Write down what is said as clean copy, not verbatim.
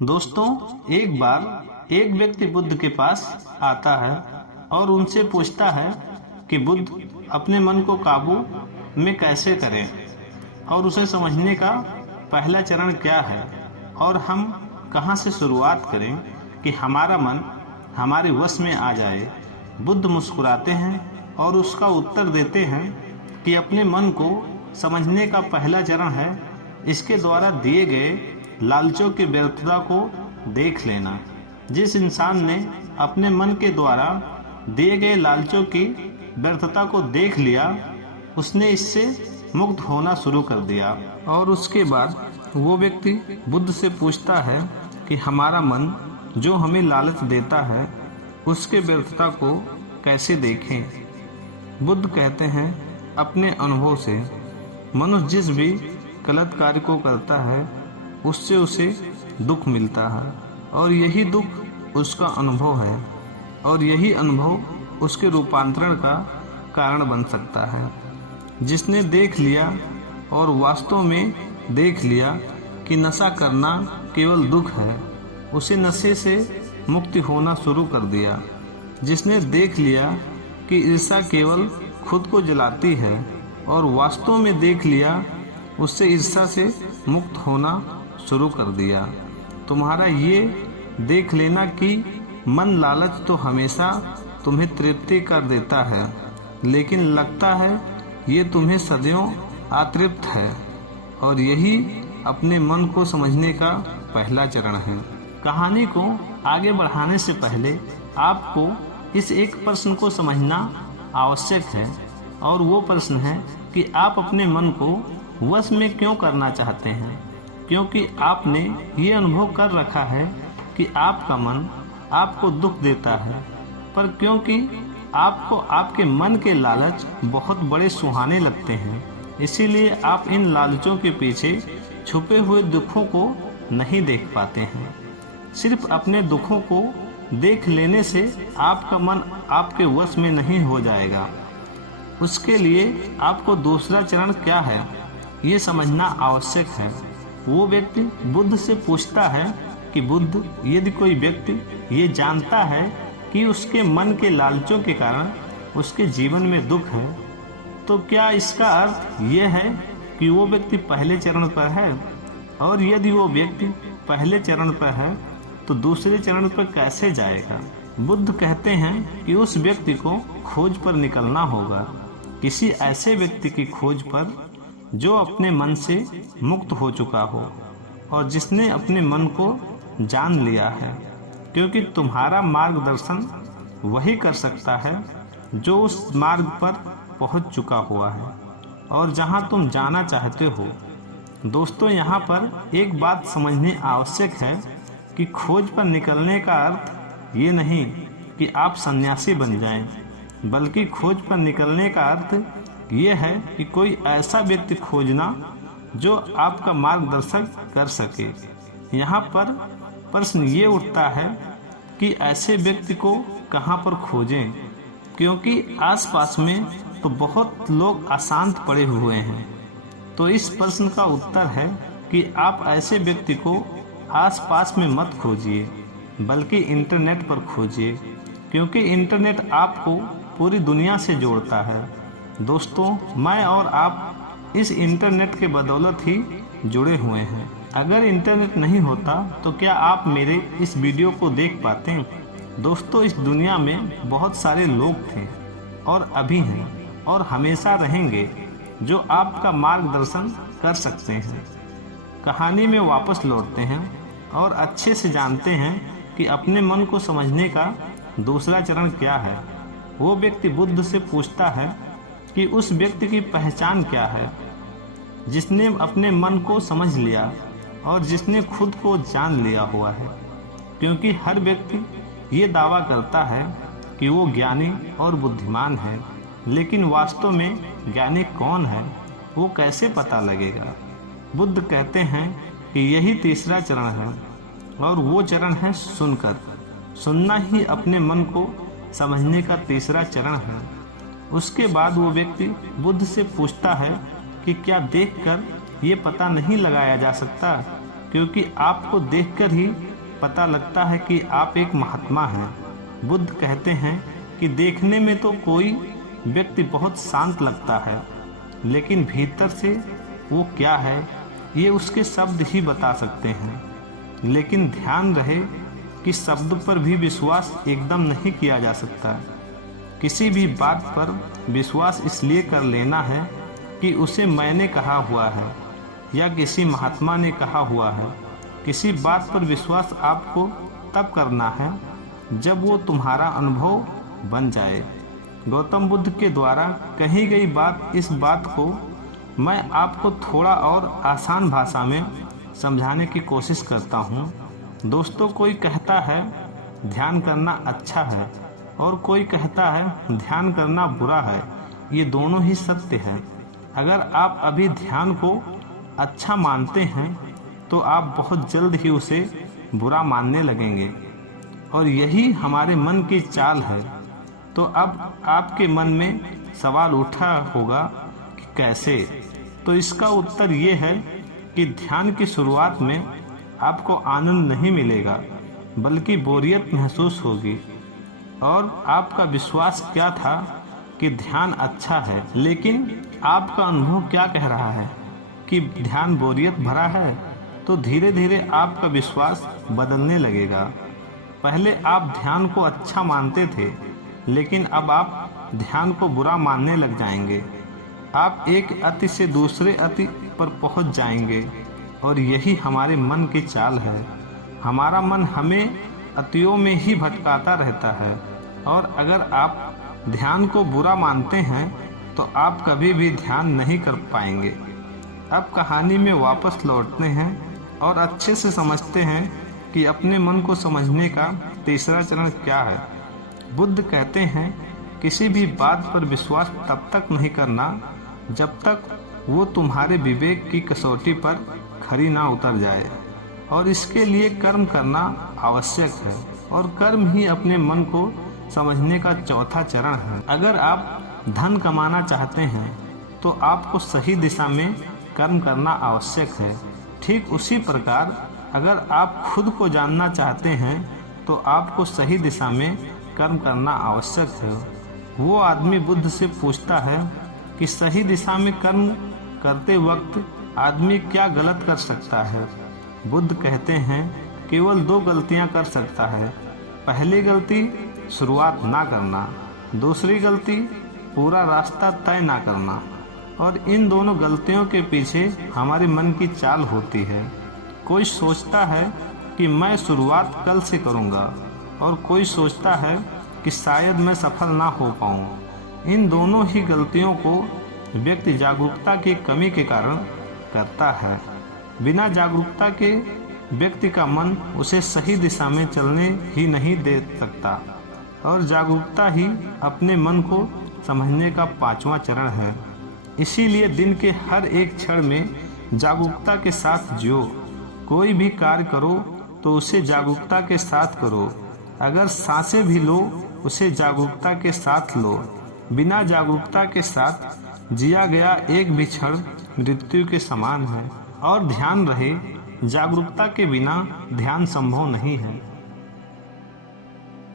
दोस्तों, एक बार एक व्यक्ति बुद्ध के पास आता है और उनसे पूछता है कि बुद्ध अपने मन को काबू में कैसे करें और उसे समझने का पहला चरण क्या है और हम कहां से शुरुआत करें कि हमारा मन हमारे वश में आ जाए। बुद्ध मुस्कुराते हैं और उसका उत्तर देते हैं कि अपने मन को समझने का पहला चरण है इसके द्वारा दिए गए लालचों की व्यर्थता को देख लेना। जिस इंसान ने अपने मन के द्वारा दिए गए लालचों की व्यर्थता को देख लिया, उसने इससे मुक्त होना शुरू कर दिया। और उसके बाद वो व्यक्ति बुद्ध से पूछता है कि हमारा मन जो हमें लालच देता है उसके व्यर्थता को कैसे देखें। बुद्ध कहते हैं, अपने अनुभव से मनुष्य जिस भी गलत कार्य को करता है उससे उसे दुख मिलता है और यही दुख उसका अनुभव है और यही अनुभव उसके रूपांतरण का कारण बन सकता है। जिसने देख लिया और वास्तव में देख लिया कि नशा करना केवल दुख है, उसे नशे से मुक्ति होना शुरू कर दिया। जिसने देख लिया कि ईर्ष्या केवल खुद को जलाती है और वास्तव में देख लिया, उससे ईर्ष्या से मुक्त होना शुरू कर दिया। तुम्हारा ये देख लेना कि मन लालच तो हमेशा तुम्हें तृप्ति कर देता है, लेकिन लगता है ये तुम्हें सदैव अतृप्त है, और यही अपने मन को समझने का पहला चरण है। कहानी को आगे बढ़ाने से पहले आपको इस एक प्रश्न को समझना आवश्यक है, और वो प्रश्न है कि आप अपने मन को वश में क्यों करना चाहते हैं। क्योंकि आपने ये अनुभव कर रखा है कि आपका मन आपको दुख देता है, पर क्योंकि आपको आपके मन के लालच बहुत बड़े सुहाने लगते हैं, इसीलिए आप इन लालचों के पीछे छुपे हुए दुखों को नहीं देख पाते हैं। सिर्फ अपने दुखों को देख लेने से आपका मन आपके वश में नहीं हो जाएगा। उसके लिए आपको दूसरा चरण क्या है ये समझना आवश्यक है। वो व्यक्ति बुद्ध से पूछता है कि बुद्ध, यदि कोई व्यक्ति ये जानता है कि उसके मन के लालचों के कारण उसके जीवन में दुख है, तो क्या इसका अर्थ ये है कि वो व्यक्ति पहले चरण पर है? और यदि वो व्यक्ति पहले चरण पर है तो दूसरे चरण पर कैसे जाएगा? बुद्ध कहते हैं कि उस व्यक्ति को खोज पर निकलना होगा, किसी ऐसे व्यक्ति की खोज पर जो अपने मन से मुक्त हो चुका हो और जिसने अपने मन को जान लिया है। क्योंकि तुम्हारा मार्गदर्शन वही कर सकता है जो उस मार्ग पर पहुंच चुका हुआ है और जहां तुम जाना चाहते हो। दोस्तों, यहाँ पर एक बात समझनी आवश्यक है कि खोज पर निकलने का अर्थ ये नहीं कि आप सन्यासी बन जाएं, बल्कि खोज पर निकलने का अर्थ ये है कि कोई ऐसा व्यक्ति खोजना जो आपका मार्गदर्शन कर सके। यहाँ पर प्रश्न ये उठता है कि ऐसे व्यक्ति को कहाँ पर खोजें, क्योंकि आसपास में तो बहुत लोग अशांत पड़े हुए हैं। तो इस प्रश्न का उत्तर है कि आप ऐसे व्यक्ति को आसपास में मत खोजिए, बल्कि इंटरनेट पर खोजिए, क्योंकि इंटरनेट आपको पूरी दुनिया से जोड़ता है। दोस्तों, मैं और आप इस इंटरनेट के बदौलत ही जुड़े हुए हैं। अगर इंटरनेट नहीं होता तो क्या आप मेरे इस वीडियो को देख पाते? दोस्तों, इस दुनिया में बहुत सारे लोग थे और अभी हैं और हमेशा रहेंगे जो आपका मार्गदर्शन कर सकते हैं। कहानी में वापस लौटते हैं और अच्छे से जानते हैं कि अपने मन को समझने का दूसरा चरण क्या है। वो व्यक्ति बुद्ध से पूछता है कि उस व्यक्ति की पहचान क्या है जिसने अपने मन को समझ लिया और जिसने खुद को जान लिया हुआ है। क्योंकि हर व्यक्ति ये दावा करता है कि वो ज्ञानी और बुद्धिमान है, लेकिन वास्तव में ज्ञानी कौन है वो कैसे पता लगेगा? बुद्ध कहते हैं कि यही तीसरा चरण है, और वो चरण है सुनकर। सुनना ही अपने मन को समझने का तीसरा चरण है। उसके बाद वो व्यक्ति बुद्ध से पूछता है कि क्या देखकर ये पता नहीं लगाया जा सकता, क्योंकि आपको देखकर ही पता लगता है कि आप एक महात्मा हैं। बुद्ध कहते हैं कि देखने में तो कोई व्यक्ति बहुत शांत लगता है, लेकिन भीतर से वो क्या है ये उसके शब्द ही बता सकते हैं। लेकिन ध्यान रहे कि शब्द पर भी विश्वास एकदम नहीं किया जा सकता। किसी भी बात पर विश्वास इसलिए कर लेना है कि उसे मैंने कहा हुआ है या किसी महात्मा ने कहा हुआ है। किसी बात पर विश्वास आपको तब करना है जब वो तुम्हारा अनुभव बन जाए। गौतम बुद्ध के द्वारा कही गई इस बात को मैं आपको थोड़ा और आसान भाषा में समझाने की कोशिश करता हूँ। दोस्तों, कोई कहता है ध्यान करना अच्छा है और कोई कहता है ध्यान करना बुरा है। ये दोनों ही सत्य है। अगर आप अभी ध्यान को अच्छा मानते हैं तो आप बहुत जल्द ही उसे बुरा मानने लगेंगे, और यही हमारे मन की चाल है। तो अब आपके मन में सवाल उठा होगा कि कैसे? तो इसका उत्तर ये है कि ध्यान की शुरुआत में आपको आनंद नहीं मिलेगा, बल्कि बोरियत महसूस होगी। और आपका विश्वास क्या था कि ध्यान अच्छा है, लेकिन आपका अनुभव क्या कह रहा है कि ध्यान बोरियत भरा है। तो धीरे धीरे आपका विश्वास बदलने लगेगा। पहले आप ध्यान को अच्छा मानते थे, लेकिन अब आप ध्यान को बुरा मानने लग जाएंगे। आप एक अति से दूसरे अति पर पहुंच जाएंगे, और यही हमारे मन की चाल है। हमारा मन हमें अतियों में ही भटकाता रहता है, और अगर आप ध्यान को बुरा मानते हैं तो आप कभी भी ध्यान नहीं कर पाएंगे। अब कहानी में वापस लौटते हैं और अच्छे से समझते हैं कि अपने मन को समझने का तीसरा चरण क्या है। बुद्ध कहते हैं किसी भी बात पर विश्वास तब तक नहीं करना जब तक वो तुम्हारे विवेक की कसौटी पर खरी ना उतर जाए, और इसके लिए कर्म करना आवश्यक है, और कर्म ही अपने मन को समझने का चौथा चरण है। अगर आप धन कमाना चाहते हैं तो आपको सही दिशा में कर्म करना आवश्यक है। ठीक उसी प्रकार अगर आप खुद को जानना चाहते हैं तो आपको सही दिशा में कर्म करना आवश्यक है। वो आदमी बुद्ध से पूछता है कि सही दिशा में कर्म करते वक्त आदमी क्या गलत कर सकता है। बुद्ध कहते हैं केवल 2 गलतियां कर सकता है। पहली गलती शुरुआत ना करना, दूसरी गलती पूरा रास्ता तय ना करना। और इन दोनों गलतियों के पीछे हमारे मन की चाल होती है। कोई सोचता है कि मैं शुरुआत कल से करूँगा, और कोई सोचता है कि शायद मैं सफल ना हो पाऊँ। इन दोनों ही गलतियों को व्यक्ति जागरूकता की कमी के कारण करता है। बिना जागरूकता के व्यक्ति का मन उसे सही दिशा में चलने ही नहीं दे सकता, और जागरूकता ही अपने मन को समझने का 5वां चरण है। इसीलिए दिन के हर एक क्षण में जागरूकता के साथ जियो। कोई भी कार्य करो तो उसे जागरूकता के साथ करो। अगर सांसें भी लो उसे जागरूकता के साथ लो। बिना जागरूकता के साथ जिया गया एक भी क्षण मृत्यु के समान है। और ध्यान रहे, जागरूकता के बिना ध्यान संभव नहीं है।